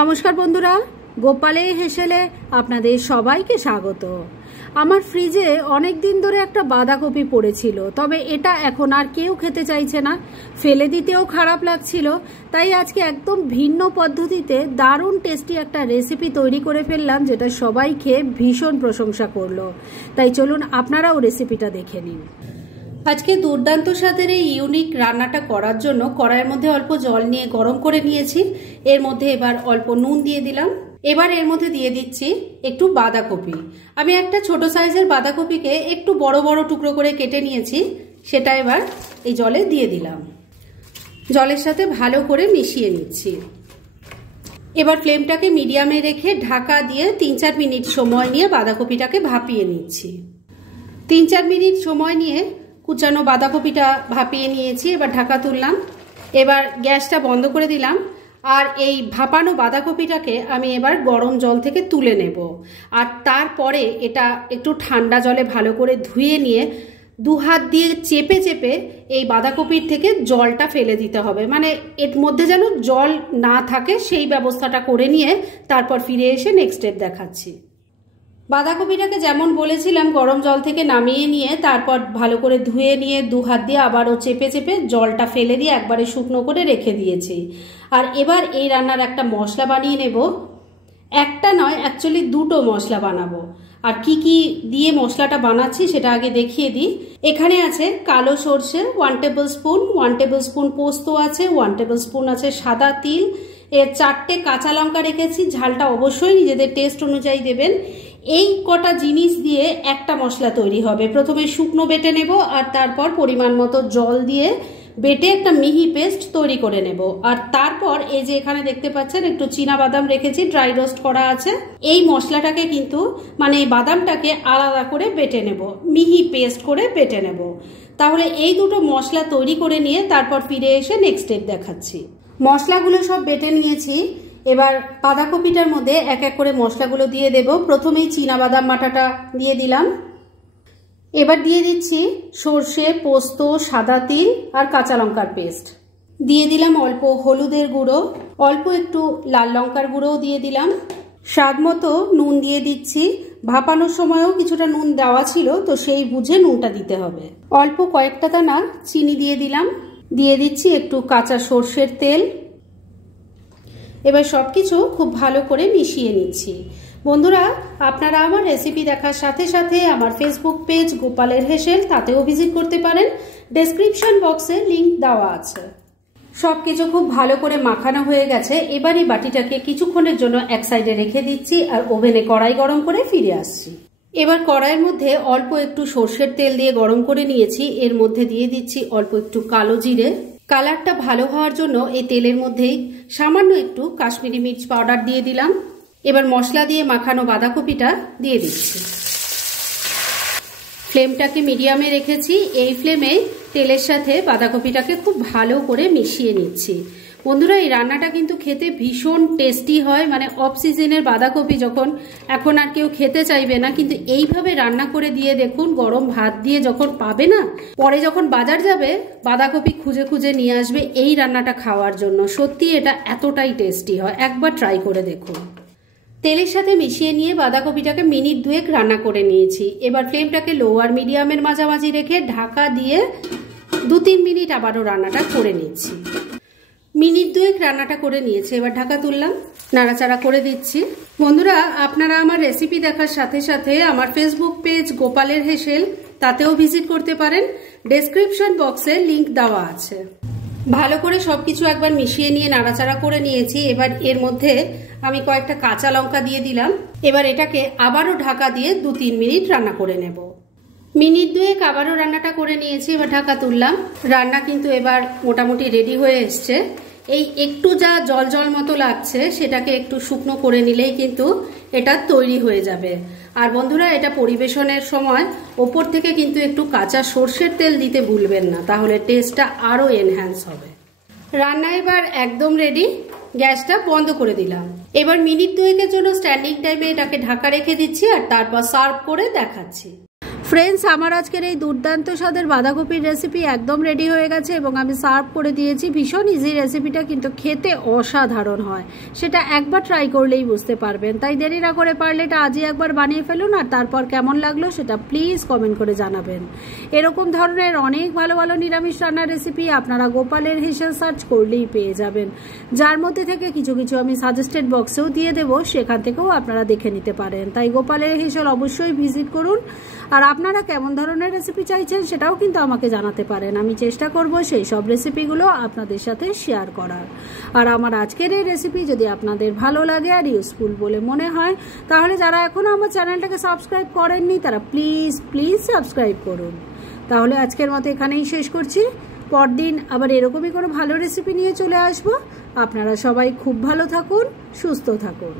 নমস্কার বন্ধুরা, গোপালে হেসেলে আপনাদের সবাইকে স্বাগত। আমার ফ্রিজে অনেক দিন ধরে একটা বাঁধাকপি পড়েছিল, তবে এটা এখন আর কেউ খেতে চাইছে না, ফেলে দিতেও খারাপ লাগছিল। তাই আজকে একদম ভিন্ন পদ্ধতিতে দারুণ টেস্টি একটা রেসিপি তৈরি করে ফেললাম, যেটা সবাই খেয়ে ভীষণ প্রশংসা করলো। তাই চলুন আপনারাও রেসিপিটা দেখে নিন। আজকে দুর্দান্ত স্বাদের এই ইউনিক রান্নাটা করার জন্য কড়াইয়ের মধ্যে অল্প জল নিয়ে গরম করে নিয়েছি। এর মধ্যে এবার অল্প নুন দিয়ে দিলাম। এবার এর মধ্যে দিয়ে দিচ্ছি একটু বাঁধাকপি। আমি একটা ছোট সাইজের বাঁধাকপিকে একটু বড় বড় টুকরো করে কেটে নিয়েছি, সেটা এবার এই জলে দিয়ে দিলাম। জলের সাথে ভালো করে মিশিয়ে নিচ্ছি। এবার ফ্লেমটাকে মিডিয়ামে রেখে ঢাকা দিয়ে 3-4 মিনিট সময় নিয়ে বাঁধাকপিটাকে ভাপিয়ে নিচ্ছি। 3-4 মিনিট সময় নিয়ে কুচানো বাঁধাকপিটা ভাপিয়ে নিয়েছি। এবার ঢাকা তুললাম। এবার গ্যাসটা বন্ধ করে দিলাম। আর এই ভাপানো বাঁধাকপিটাকে আমি এবার গরম জল থেকে তুলে নেব। আর তারপরে এটা একটু ঠান্ডা জলে ভালো করে ধুয়ে নিয়ে 2 হাত দিয়ে চেপে চেপে এই বাঁধাকপির থেকে জলটা ফেলে দিতে হবে, মানে এর মধ্যে যেন জল না থাকে সেই ব্যবস্থাটা করে নিয়ে তারপর ফিরে এসে নেক্সট স্টেপ দেখাচ্ছি। বাঁধাকপিটাকে যেমন বলেছিলাম গরম জল থেকে নামিয়ে নিয়ে তারপর ভালো করে ধুয়ে নিয়ে 2 হাত দিয়ে আবারও চেপে চেপে জলটা ফেলে দিয়ে একবারে শুকনো করে রেখে দিয়েছি। আর এবার এই রান্নার একটা মশলা বানিয়ে নেব। একটা নয়, অ্যাকচুয়ালি 2টো মশলা বানাবো। আর কি কি দিয়ে মশলাটা বানাচ্ছি সেটা আগে দেখিয়ে দিই। এখানে আছে কালো সর্ষে 1 টেবিল স্পুন, 1 টেবিল স্পুন পোস্ত আছে, 1 টেবিল স্পুন আছে সাদা তিল, এর 4টে কাঁচা লঙ্কা রেখেছি। ঝালটা অবশ্যই নিজেদের টেস্ট অনুযায়ী দেবেন। এই কটা জিনিস দিয়ে একটা মশলা তৈরি হবে। প্রথমে শুকনো বেটে নেব আর তারপর পরিমাণ মতো জল দিয়ে বেটে একটা মিহি পেস্ট তৈরি করে নেব। আর তারপর এই যে এখানে দেখতে পাচ্ছেন একটু চীনা বাদাম রেখেছি, ড্রাই রোস্ট করা আছে। এই মশলাটাকে কিন্তু মানে এই বাদামটাকে আলাদা করে বেটে নেব, মিহি পেস্ট করে বেটে নেব। তাহলে এই দুটো মশলা তৈরি করে নিয়ে তারপর ফিরে এসে নেক্সট স্টেপ দেখাচ্ছি। মশলাগুলো সব বেটে নিয়েছি। এবার বাঁধাকপিটার মধ্যে এক এক করে মশলাগুলো দিয়ে দেব। প্রথমেই চীনা বাদাম বাটাটা দিয়ে দিলাম। এবার দিয়ে দিচ্ছি সর্ষে, পোস্ত, সাদা তিল আর কাঁচা লঙ্কার পেস্ট। দিয়ে দিলাম অল্প হলুদের গুঁড়ো, অল্প একটু লাল লঙ্কার গুঁড়োও দিয়ে দিলাম। স্বাদ মতো নুন দিয়ে দিচ্ছি। ভাপানোর সময়ও কিছুটা নুন দেওয়া ছিল, তো সেই বুঝে নুনটা দিতে হবে। অল্প কয়েকটা দানা চিনি দিয়ে দিলাম। দিয়ে দিচ্ছি একটু কাঁচা সর্ষের তেল। এবার সবকিছু খুব ভালো করে মিশিয়ে নিচ্ছি। বন্ধুরা, আপনারা আমার রেসিপি দেখার সাথে সাথে আমার ফেসবুক পেজ গোপালের হেসেল, তাতেও ভিজিট করতে পারেন। ডেসক্রিপশন বক্সে লিংক দেওয়া আছে। সবকিছু খুব ভালো করে মাখানো হয়ে গেছে। এবার এই বাটিটাকে কিছুক্ষণের জন্য এক সাইডে রেখে দিচ্ছি আর ওভেনে কড়াই গরম করে ফিরে আসছি। এবার কড়াইয়ের মধ্যে অল্প একটু সর্ষের তেল দিয়ে গরম করে নিয়েছি। এর মধ্যে দিয়ে দিচ্ছি অল্প একটু কালো জিরে। কালারটা ভালো হওয়ার জন্য এই তেলের মধ্যেই সামান্য একটু কাশ্মীরি মির্চ পাউডার দিয়ে দিলাম। এবার মশলা দিয়ে মাখানো বাঁধাকপিটা দিয়ে দিচ্ছি। ফ্লেমটাকে মিডিয়ামে রেখেছি। এই ফ্লেমে তেলের সাথে বাঁধাকপিটাকে খুব ভালো করে মিশিয়ে নিচ্ছি। বন্ধুরা, এই রান্নাটা কিন্তু খেতে ভীষণ টেস্টি হয়। মানে অফ সিজনের বাঁধাকপি যখন এখন আর কেউ খেতে চাইবে না, কিন্তু এইভাবে রান্না করে দিয়ে দেখুন, গরম ভাত দিয়ে যখন পাবে না, পরে যখন বাজার যাবে বাঁধাকপি খুঁজে খুঁজে নিয়ে আসবে এই রান্নাটা খাওয়ার জন্য। সত্যি এটা এতটাই টেস্টি হয়, একবার ট্রাই করে দেখুন। তেলের সাথে মিশিয়ে নিয়ে বাঁধাকপিটাকে মিনিট 2 রান্না করে নিয়েছি। এবার ফ্লেমটাকে লো আর মিডিয়ামের মাঝামাঝি রেখে ঢাকা দিয়ে 2-3 মিনিট আবারও রান্নাটা করে নিচ্ছি। মিনিট 2 রান্নাটা করে নিয়েছি। এবার ঢাকা তুললাম, নাড়াচাড়া করে দিচ্ছি। বন্ধুরা, আপনারা আমার রেসিপি দেখার সাথে সাথে আমার ফেসবুক পেজ গোপালের হেসেল, তাতেও ভিজিট করতে পারেন। ডেসক্রিপশন বক্সে লিংক দেওয়া আছে। ভালো করে সবকিছু একবার মিশিয়ে নিয়ে নাড়াচাড়া করে নিয়েছি। এবার এর মধ্যে আমি কয়েকটা কাঁচা লঙ্কা দিয়ে দিলাম। এবার এটাকে আবারও ঢাকা দিয়ে 2-3 মিনিট রান্না করে নেব। মিনিট 2 আবারও রান্নাটা করে নিয়েছি। এবার ঢাকা তুললাম। রান্না কিন্তু এবার মোটামুটি রেডি হয়ে এসছে। এই একটু যা জল জল মতো লাগছে সেটাকে একটু শুকনো করে নিলেই কিন্তু এটা তৈরি হয়ে যাবে। আর বন্ধুরা, এটা পরিবেশনের সময় ওপর থেকে কিন্তু একটু কাঁচা সর্ষের তেল দিতে ভুলবেন না, তাহলে টেস্টটা আরও এনহ্যান্স হবে। রান্না এবার একদম রেডি। গ্যাসটা বন্ধ করে দিলাম। এবার মিনিট 2 জন্য স্ট্যান্ডিং টাইমে এটাকে ঢাকা রেখে দিচ্ছি আর তারপর সার্ভ করে দেখাচ্ছি। ফ্রেন্ডস, আমার আজকের এই দুর্দান্ত স্বাদের বাঁধাকপির রেসিপি একদম রেডি হয়ে গেছে এবং আমি সার্ভ করে দিয়েছি। ভীষণ ইজি রেসিপিটা, কিন্তু খেতে অসাধারণ হয়, সেটা একবার ট্রাই করলেই বুঝতে পারবেন। তাই দেরি না করে পারলে এটা আজই একবার বানিয়ে ফেলুন, আর তারপর কেমন লাগলো সেটা প্লিজ কমেন্ট করে জানাবেন। এরকম ধরনের অনেক ভালো ভালো নিরামিষ রান্নার রেসিপি আপনারা গোপালের হেসেল সার্চ করলেই পেয়ে যাবেন, যার মধ্যে থেকে কিছু কিছু আমি সাজেস্টেড বক্সেও দিয়ে দেবো, সেখান থেকেও আপনারা দেখে নিতে পারেন। তাই গোপালের হেসেল অবশ্যই ভিজিট করুন। আর আপনারা কেমন ধরনের রেসিপি চাইছেন সেটাও কিন্তু আমাকে জানাতে পারেন, আমি চেষ্টা করব সেই সব রেসিপিগুলো আপনাদের সাথে শেয়ার করার। আর আমার আজকের এই রেসিপি যদি আপনাদের ভালো লাগে আর ইউজফুল বলে মনে হয়, তাহলে যারা এখনও আমার চ্যানেলটাকে সাবস্ক্রাইব করেননি তারা প্লিজ প্লিজ সাবস্ক্রাইব করুন। তাহলে আজকের মতো এখানেই শেষ করছি, পরদিন আবার এরকমই কোনো ভালো রেসিপি নিয়ে চলে আসব। আপনারা সবাই খুব ভালো থাকুন, সুস্থ থাকুন।